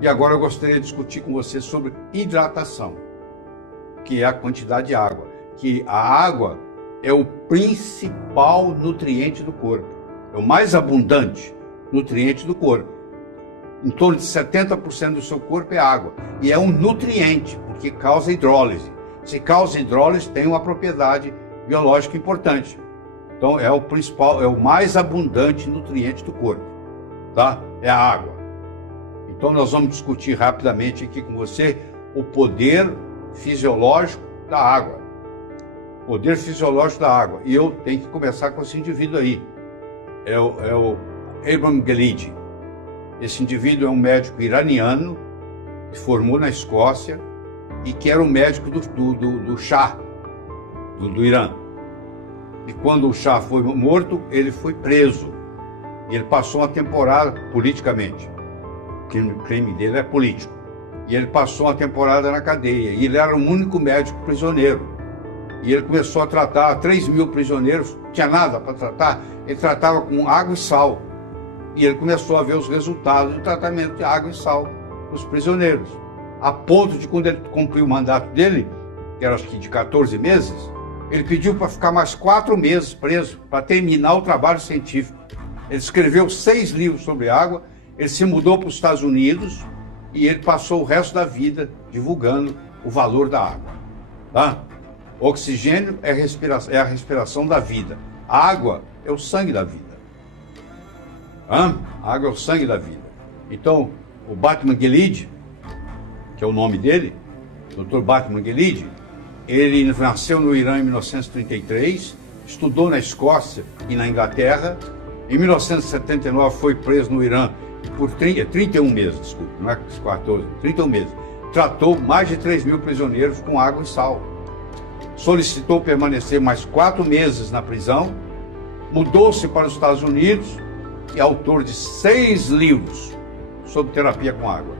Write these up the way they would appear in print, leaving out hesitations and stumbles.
E agora eu gostaria de discutir com você sobre hidratação, que é a quantidade de água. Que a água é o principal nutriente do corpo, é o mais abundante nutriente do corpo. Em torno de 70% do seu corpo é água. E é um nutriente, porque causa hidrólise. Se causa hidrólise, tem uma propriedade biológica importante. Então é o principal, é o mais abundante nutriente do corpo, tá? É a água. Então nós vamos discutir rapidamente aqui com você o poder fisiológico da água. Poder fisiológico da água. E eu tenho que começar com esse indivíduo aí. É o Abraham Gelid. Esse indivíduo é um médico iraniano que formou na Escócia e que era o médico do Shah, do Irã. E quando o Shah foi morto, ele foi preso. E ele passou uma temporada politicamente. O crime dele é político. E ele passou uma temporada na cadeia. E ele era o único médico prisioneiro. E ele começou a tratar 3 mil prisioneiros, não tinha nada para tratar, ele tratava com água e sal. E ele começou a ver os resultados do tratamento de água e sal dos prisioneiros. A ponto de, quando ele cumpriu o mandato dele, que era acho que de 14 meses, ele pediu para ficar mais 4 meses preso, para terminar o trabalho científico. Ele escreveu 6 livros sobre água, ele se mudou para os Estados Unidos e ele passou o resto da vida divulgando o valor da água. Tá? O oxigênio é a respiração da vida. A água é o sangue da vida. A água é o sangue da vida. Então, o Batman Gelid, que é o nome dele, Dr. Batman Gelid, ele nasceu no Irã em 1933, estudou na Escócia e na Inglaterra. Em 1979 foi preso no Irã por 31 meses, desculpe, não é 14, 31 meses. Tratou mais de 3 mil prisioneiros com água e sal. Solicitou permanecer mais 4 meses na prisão, mudou-se para os Estados Unidos e é autor de 6 livros sobre terapia com água.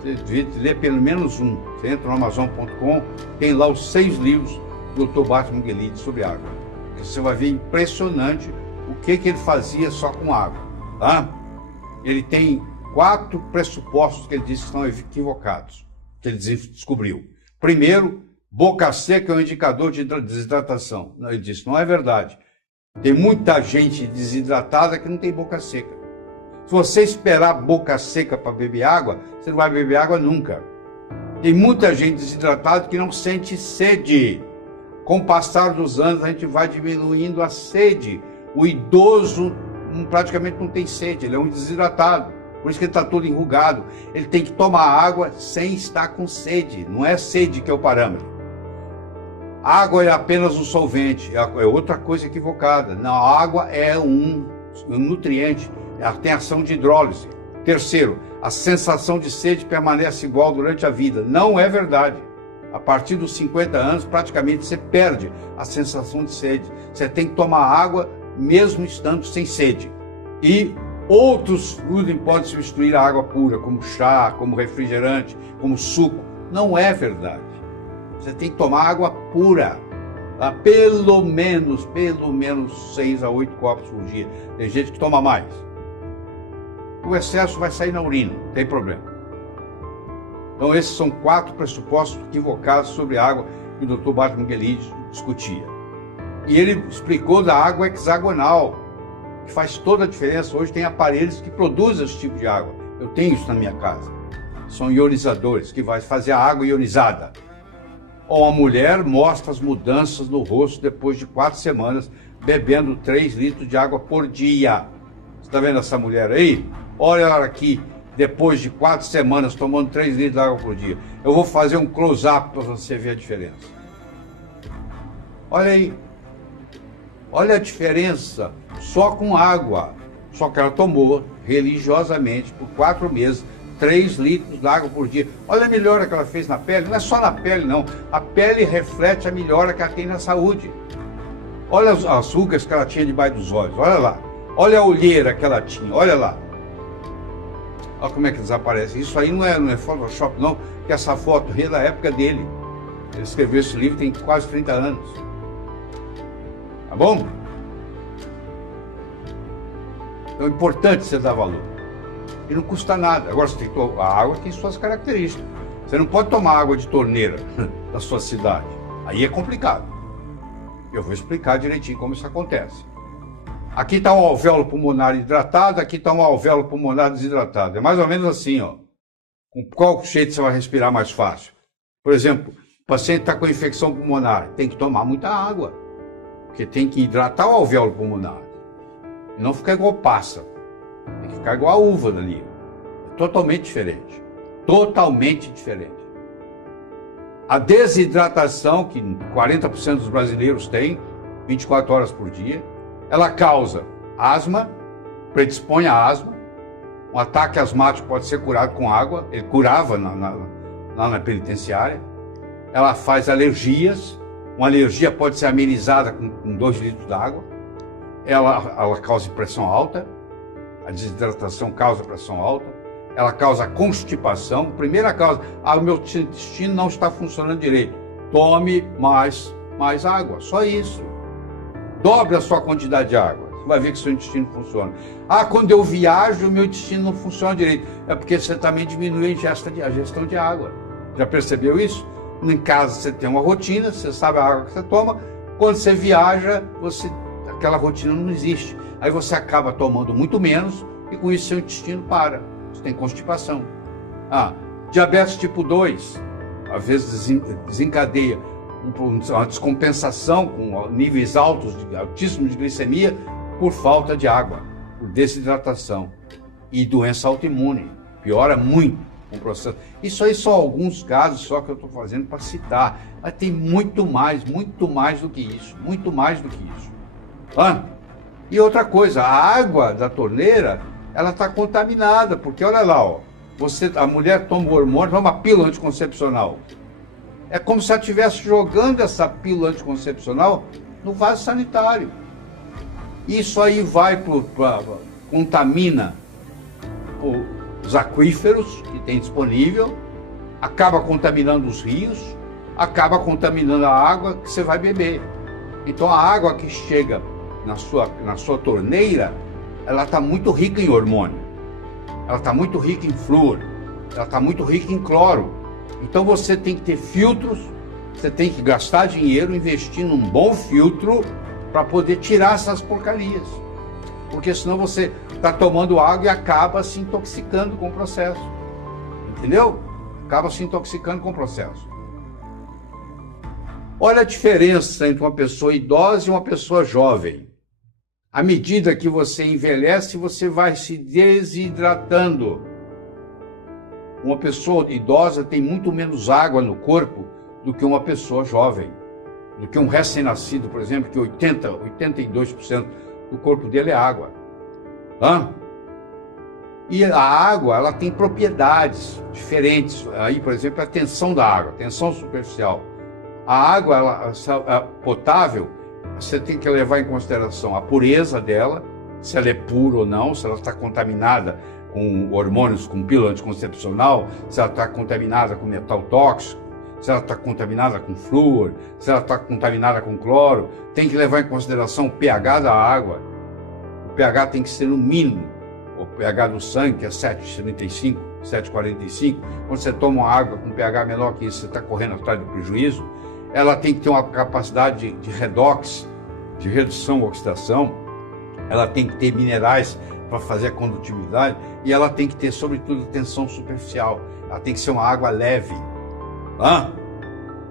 Você devia ler pelo menos um. Você entra no Amazon.com, tem lá os 6 livros do Dr. Batman Gelid sobre água. Você vai ver impressionante o que ele fazia só com água. Tá? Ele tem 4 pressupostos que ele disse que estão equivocados, que ele descobriu. Primeiro, boca seca é um indicador de desidratação. Ele disse, não é verdade. Tem muita gente desidratada que não tem boca seca. Se você esperar boca seca para beber água, você não vai beber água nunca. Tem muita gente desidratada que não sente sede. Com o passar dos anos, a gente vai diminuindo a sede. O idoso praticamente não tem sede, ele é um desidratado. Por isso que ele está todo enrugado. Ele tem que tomar água sem estar com sede. Não é sede que é o parâmetro. A água é apenas um solvente, é outra coisa equivocada. Não, a água é um nutriente, ela tem ação de hidrólise. Terceiro, a sensação de sede permanece igual durante a vida. Não é verdade. A partir dos 50 anos, praticamente você perde a sensação de sede. Você tem que tomar água mesmo estando sem sede. E outros fluidos podem substituir a água pura, como chá, como refrigerante, como suco. Não é verdade. Você tem que tomar água pura, tá? Pelo menos 6 a 8 copos por dia. Tem gente que toma mais. O excesso vai sair na urina, não tem problema. Então esses são 4 pressupostos equivocados sobre a água que o Dr. Batman Gelid discutia. E ele explicou da água hexagonal, que faz toda a diferença. Hoje tem aparelhos que produzem esse tipo de água. Eu tenho isso na minha casa. São ionizadores, que vai fazer a água ionizada. Ou a mulher mostra as mudanças no rosto depois de 4 semanas bebendo 3 litros de água por dia. Você está vendo essa mulher aí? Olha ela aqui, depois de 4 semanas tomando 3 litros de água por dia. Eu vou fazer um close-up para você ver a diferença. Olha aí. Olha a diferença só com água. Só que ela tomou religiosamente por 4 meses 3 litros de água por dia. Olha a melhora que ela fez na pele. Não é só na pele, não. A pele reflete a melhora que ela tem na saúde. Olha as rugas que ela tinha debaixo dos olhos. Olha lá. Olha a olheira que ela tinha. Olha lá. Olha como é que desaparece. Isso aí não é Photoshop, não. Que essa foto é da época dele. Ele escreveu esse livro tem quase 30 anos. Tá bom? Então é importante você dar valor. e não custa nada. Agora, a água tem suas características. Você não pode tomar água de torneira da sua cidade. Aí é complicado. Eu vou explicar direitinho como isso acontece. Aqui está um alvéolo pulmonar hidratado, aqui está um alvéolo pulmonar desidratado. É mais ou menos assim, ó. Com qual jeito você vai respirar mais fácil? Por exemplo, o paciente está com infecção pulmonar, tem que tomar muita água, porque tem que hidratar o alvéolo pulmonar. E não ficar igual pássaro, tem que ficar igual a uva dali. É totalmente diferente. Totalmente diferente. A desidratação, que 40% dos brasileiros têm, 24 horas por dia, ela causa asma, predispõe a asma. Um ataque asmático pode ser curado com água, ele curava lá na penitenciária. Ela faz alergias, uma alergia pode ser amenizada com 2 litros d'água. Ela causa pressão alta, a desidratação causa pressão alta. Ela causa constipação. Primeira causa, o meu intestino não está funcionando direito. Tome mais água, só isso. Dobre a sua quantidade de água, você vai ver que seu intestino funciona. Quando eu viajo, o meu intestino não funciona direito. É porque você também diminui a gestão de água. Já percebeu isso? Em casa você tem uma rotina, você sabe a água que você toma. Quando você viaja, aquela rotina não existe. Aí você acaba tomando muito menos e com isso seu intestino para. Você tem constipação. Diabetes tipo 2, às vezes desencadeia uma descompensação com níveis altíssimos de glicemia por falta de água, por desidratação. E doença autoimune, piora muito o processo. Isso aí são alguns casos só que eu estou fazendo para citar, mas tem muito mais do que isso, muito mais do que isso. E outra coisa, a água da torneira, ela está contaminada, porque olha lá, ó, a mulher toma o hormônio, toma uma pílula anticoncepcional. É como se ela estivesse jogando essa pílula anticoncepcional no vaso sanitário. Isso aí contamina os aquíferos que tem disponível, acaba contaminando os rios, acaba contaminando a água que você vai beber. Então a água que chega na sua torneira, ela está muito rica em hormônio, ela está muito rica em flúor, ela está muito rica em cloro. Então você tem que ter filtros, você tem que gastar dinheiro, investir num bom filtro para poder tirar essas porcarias. Porque senão você está tomando água e acaba se intoxicando com o processo. Entendeu? Acaba se intoxicando com o processo. Olha a diferença entre uma pessoa idosa e uma pessoa jovem. À medida que você envelhece, você vai se desidratando. Uma pessoa idosa tem muito menos água no corpo do que uma pessoa jovem. Do que um recém-nascido, por exemplo, que 82% do corpo dele é água. E a água, ela tem propriedades diferentes. Aí, por exemplo, a tensão da água, tensão superficial. A água potável, você tem que levar em consideração a pureza dela, se ela é pura ou não, se ela está contaminada com hormônios, com pílula anticoncepcional, se ela está contaminada com metal tóxico, se ela está contaminada com flúor, se ela está contaminada com cloro. Tem que levar em consideração o pH da água. O pH tem que ser no mínimo. O pH do sangue, que é 7,35, 7,45. Quando você toma uma água com pH menor que isso, você está correndo atrás do prejuízo. Ela tem que ter uma capacidade de redox, de redução ou oxidação. Ela tem que ter minerais para fazer a condutibilidade, e ela tem que ter, sobretudo, tensão superficial. Ela tem que ser uma água leve.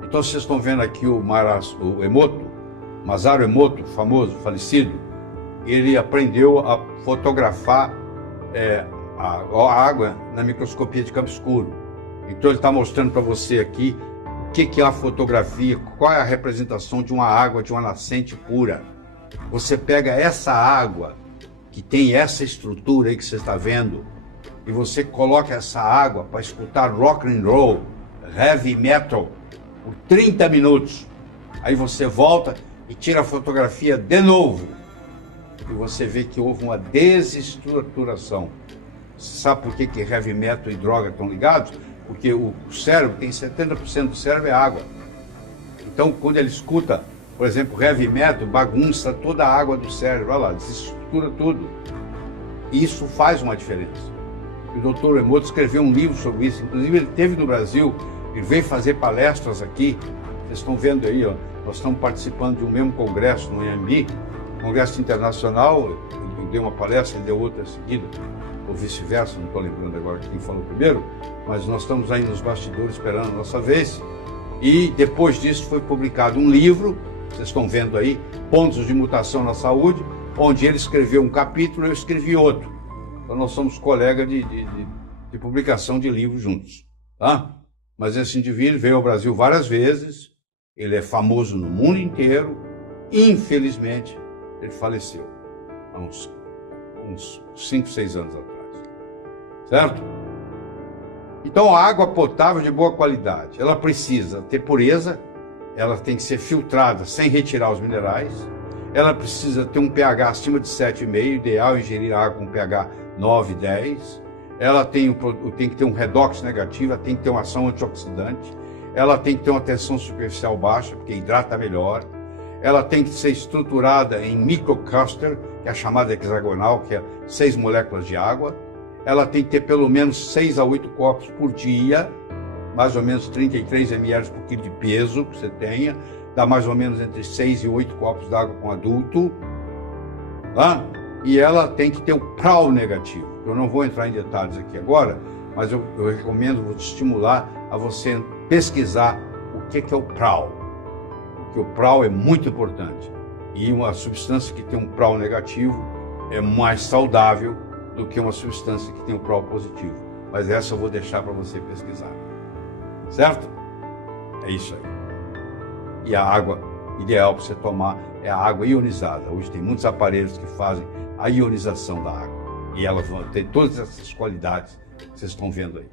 Então vocês estão vendo aqui o Masaru Emoto, famoso, falecido. Ele aprendeu a fotografar a água na microscopia de campo escuro. Então ele está mostrando para você aqui o que é a fotografia, qual é a representação de uma água, de uma nascente pura. Você pega essa água que tem essa estrutura aí que você está vendo, e você coloca essa água para escutar rock and roll, heavy metal, por 30 minutos. Aí você volta e tira a fotografia de novo. E você vê que houve uma desestruturação. Você sabe por que heavy metal e droga estão ligados? Porque o cérebro tem 70% do cérebro é água. Então, quando ele escuta, por exemplo, heavy metal, bagunça toda a água do cérebro, olha lá, desestrutura tudo. E isso faz uma diferença. E o Dr. Emoto escreveu um livro sobre isso. Inclusive, ele esteve no Brasil, ele veio fazer palestras aqui. Vocês estão vendo aí, ó, nós estamos participando de um mesmo congresso no IMB, congresso internacional. Eu dei uma palestra, ele deu outra em seguida, ou vice-versa, não estou lembrando agora quem falou primeiro, mas nós estamos aí nos bastidores esperando a nossa vez. E depois disso foi publicado um livro, vocês estão vendo aí, Pontos de Mutação na Saúde, onde ele escreveu um capítulo e eu escrevi outro. Então nós somos colegas de publicação de livros juntos, tá? Mas esse indivíduo veio ao Brasil várias vezes, ele é famoso no mundo inteiro, infelizmente ele faleceu há uns 5, 6 anos atrás, certo? Então a água potável de boa qualidade, ela precisa ter pureza, ela tem que ser filtrada sem retirar os minerais, ela precisa ter um pH acima de 7,5, ideal ingerir água com pH 9, 10, ela tem que ter um redox negativo, ela tem que ter uma ação antioxidante, ela tem que ter uma tensão superficial baixa, porque hidrata melhor, ela tem que ser estruturada em microcluster, que é a chamada hexagonal, que é 6 moléculas de água, ela tem que ter pelo menos 6 a 8 copos por dia, mais ou menos 33 ml por quilo de peso que você tenha, dá mais ou menos entre 6 e 8 copos d'água com adulto, tá? E ela tem que ter o PRAL negativo. Eu não vou entrar em detalhes aqui agora, mas eu recomendo, vou te estimular a você pesquisar o que é o PRAL, porque o PRAL é muito importante. E uma substância que tem um PRAL negativo é mais saudável do que uma substância que tem um PRAL positivo. Mas essa eu vou deixar para você pesquisar. Certo? É isso aí. E a água ideal para você tomar é a água ionizada. Hoje tem muitos aparelhos que fazem a ionização da água. E elas vão ter todas essas qualidades que vocês estão vendo aí.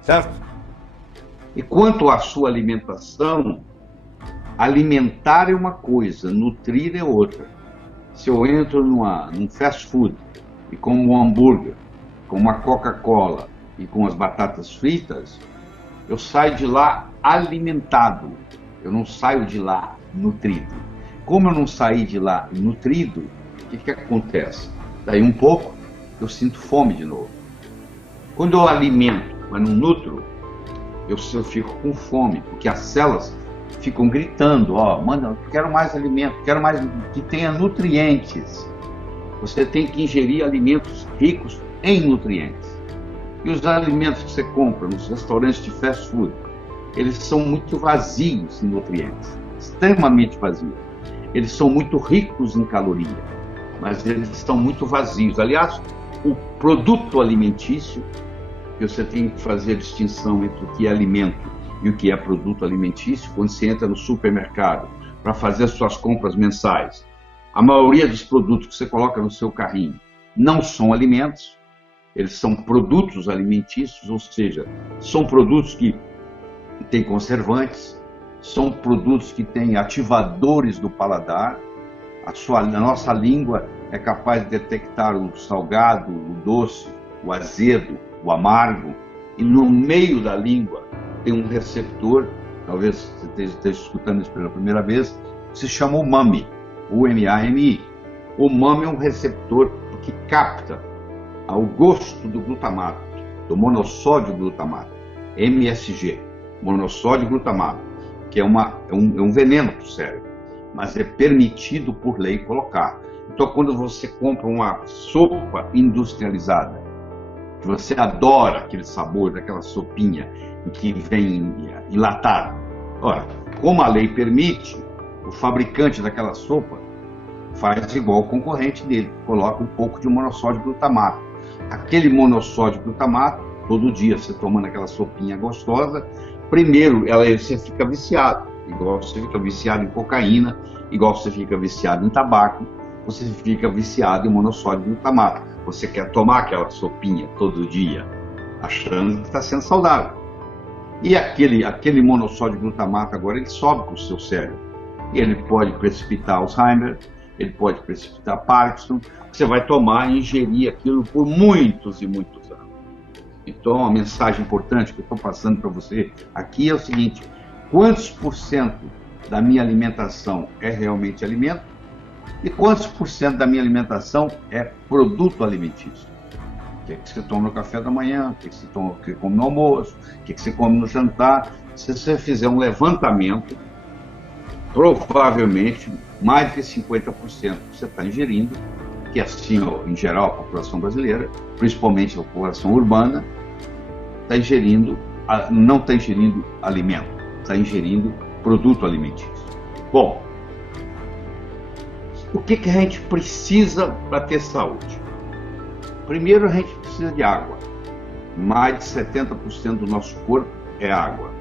Certo? E quanto à sua alimentação, alimentar é uma coisa, nutrir é outra. Se eu entro num fast food e como um hambúrguer, com uma Coca-Cola e com as batatas fritas, eu saio de lá alimentado, eu não saio de lá nutrido. Como eu não saí de lá nutrido, o que acontece? Daí um pouco, eu sinto fome de novo. Quando eu alimento, mas não nutro, eu fico com fome, porque as células ficam gritando, ó, manda, eu quero mais alimento, quero mais que tenha nutrientes. Você tem que ingerir alimentos ricos em nutrientes. E os alimentos que você compra nos restaurantes de fast food, eles são muito vazios em nutrientes, extremamente vazios. Eles são muito ricos em caloria, mas eles estão muito vazios. Aliás, o produto alimentício, que você tem que fazer a distinção entre o que é alimento e o que é produto alimentício, quando você entra no supermercado para fazer as suas compras mensais, a maioria dos produtos que você coloca no seu carrinho não são alimentos, eles são produtos alimentícios, ou seja, são produtos que têm conservantes, são produtos que têm ativadores do paladar. A nossa língua é capaz de detectar o salgado, o doce, o azedo, o amargo, e no meio da língua tem um receptor, talvez você esteja escutando isso pela primeira vez, que se chama umami, U-M-A-M-I. O umami é um receptor que capta o gosto do glutamato, do monossódio glutamato, MSG, monossódio glutamato, que é um veneno para o cérebro, mas é permitido por lei colocar. Então, quando você compra uma sopa industrializada, que você adora aquele sabor daquela sopinha que vem enlatada, ora, como a lei permite, o fabricante daquela sopa faz igual o concorrente dele, coloca um pouco de monossódio glutamato. Aquele monossódio glutamato, todo dia você tomando aquela sopinha gostosa, primeiro você fica viciado, igual você fica viciado em cocaína, igual você fica viciado em tabaco, você fica viciado em monossódio glutamato. Você quer tomar aquela sopinha todo dia, achando que está sendo saudável. E aquele monossódio glutamato agora ele sobe para o seu cérebro. E ele pode precipitar Alzheimer, ele pode precipitar Parkinson. Você vai tomar e ingerir aquilo por muitos e muitos anos. Então, a mensagem importante que eu estou passando para você aqui é o seguinte: quantos por cento da minha alimentação é realmente alimento? E quantos por cento da minha alimentação é produto alimentício? O que é que você toma no café da manhã, o que é que você come no almoço, o que é que você come no jantar. Se você fizer um levantamento, provavelmente mais de 50% você está ingerindo, que assim, ó, em geral, a população brasileira, principalmente a população urbana, não está ingerindo alimento, está ingerindo produto alimentício. Bom, o que a gente precisa para ter saúde? Primeiro, a gente precisa de água. Mais de 70% do nosso corpo é água.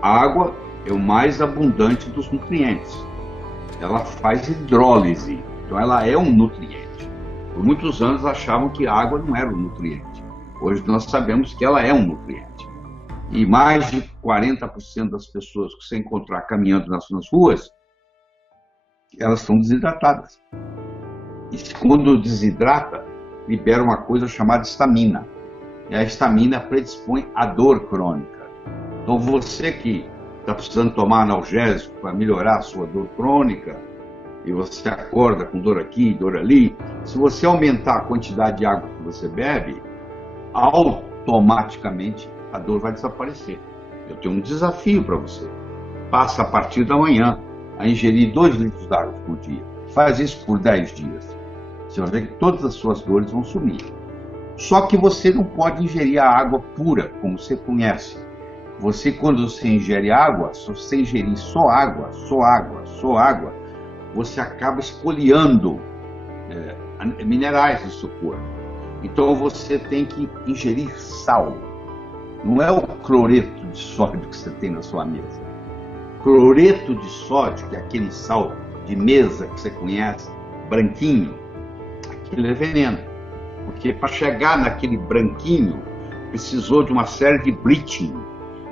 A água é o mais abundante dos nutrientes. Ela faz hidrólise, então ela é um nutriente. Por muitos anos achavam que a água não era um nutriente. Hoje nós sabemos que ela é um nutriente. E mais de 40% das pessoas que você encontrar caminhando nas ruas, elas estão desidratadas. E quando desidrata, libera uma coisa chamada histamina. E a histamina predispõe à dor crônica. Então você que está precisando tomar analgésico para melhorar a sua dor crônica, e você acorda com dor aqui, dor ali, se você aumentar a quantidade de água que você bebe, automaticamente a dor vai desaparecer. Eu tenho um desafio para você. Passa a partir da manhã a ingerir 2 litros de água por dia. Faz isso por 10 dias. Você vai ver que todas as suas dores vão sumir. Só que você não pode ingerir a água pura, como você conhece. Quando você ingere água, se você ingerir só água, você acaba espoliando minerais do seu corpo. Então você tem que ingerir sal. Não é o cloreto de sódio que você tem na sua mesa. Cloreto de sódio, que é aquele sal de mesa que você conhece, branquinho, aquilo é veneno. Porque para chegar naquele branquinho, precisou de uma série de bleaching,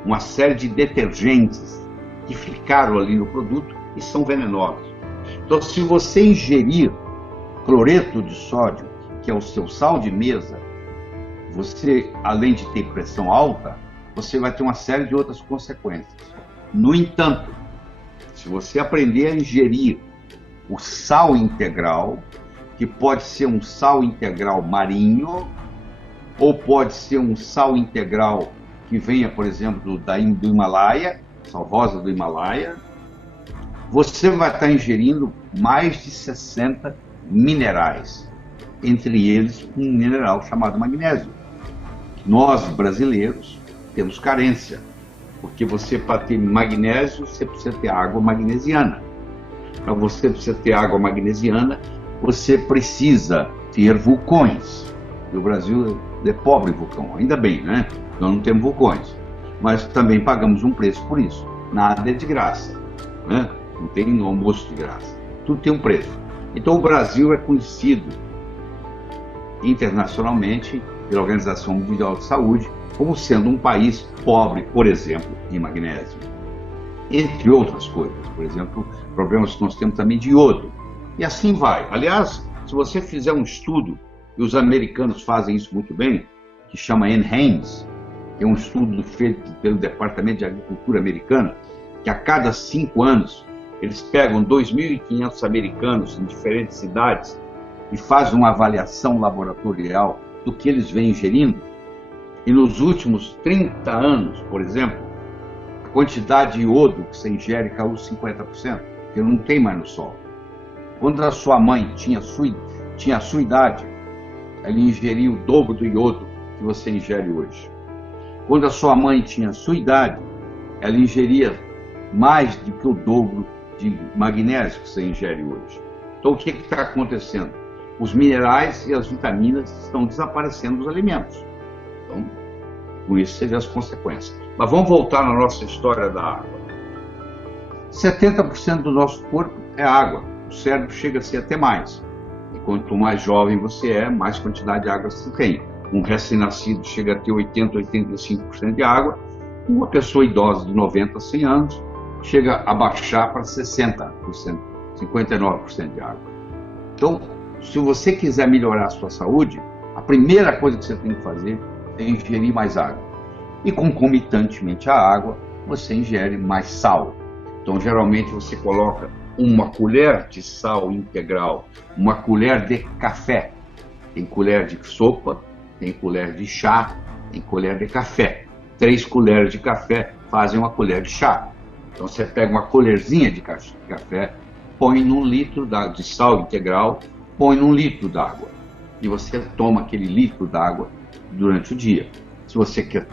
uma série de detergentes que ficaram ali no produto e são venenosos. Então, se você ingerir cloreto de sódio, que é o seu sal de mesa, você, além de ter pressão alta, você vai ter uma série de outras consequências. No entanto, se você aprender a ingerir o sal integral, que pode ser um sal integral marinho, ou pode ser um sal integral que venha, por exemplo, do Himalaia, sal rosa do Himalaia, você vai estar ingerindo mais de 60 minerais, entre eles um mineral chamado magnésio. Nós, brasileiros, temos carência, porque você, para ter magnésio, você precisa ter água magnesiana. Para você precisa ter água magnesiana, você precisa ter vulcões. E o Brasil é pobre em vulcão, ainda bem, né? Nós não temos vulcões, mas também pagamos um preço por isso. Nada é de graça, né? Não tem almoço de graça. Tudo tem um preço. Então o Brasil é conhecido internacionalmente pela Organização Mundial de Saúde como sendo um país pobre, por exemplo, em magnésio. Entre outras coisas, por exemplo, problemas que nós temos também de iodo. E assim vai. Aliás, se você fizer um estudo, e os americanos fazem isso muito bem, que chama NHANES, que é um estudo feito pelo Departamento de Agricultura americano, que a cada 5 anos eles pegam 2.500 americanos em diferentes cidades e fazem uma avaliação laboratorial do que eles vêm ingerindo. E nos últimos 30 anos, por exemplo, a quantidade de iodo que você ingere caiu 50%, porque não tem mais no solo. Quando a sua mãe tinha a sua idade, ela ingeria o dobro do iodo que você ingere hoje. Quando a sua mãe tinha a sua idade, ela ingeria mais do que o dobro de magnésio que você ingere hoje. Então o que está acontecendo? Os minerais e as vitaminas estão desaparecendo dos alimentos. Então, com isso você vê as consequências. Mas vamos voltar na nossa história da água. 70% do nosso corpo é água. O cérebro chega a ser até mais. E quanto mais jovem você é, mais quantidade de água você tem. Um recém-nascido chega a ter 80%, 85% de água. Uma pessoa idosa de 90 a 100 anos chega a baixar para 60%, 59% de água. Então, se você quiser melhorar a sua saúde, a primeira coisa que você tem que fazer é ingerir mais água. E concomitantemente à água, você ingere mais sal. Então, geralmente você coloca uma colher de sal integral, uma colher de café. Tem colher de sopa tem colher de chá, tem colher de café. 3 colheres de café fazem uma colher de chá. Então você pega uma colherzinha de café, põe num litro de sal integral, põe num litro d'água. E você toma aquele litro d'água durante o dia. Se você quer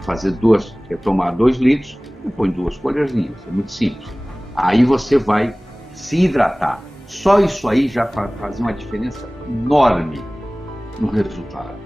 tomar 2 litros, você põe 2 colherzinhas. É muito simples. Aí você vai se hidratar. Só isso aí já faz uma diferença enorme no resultado.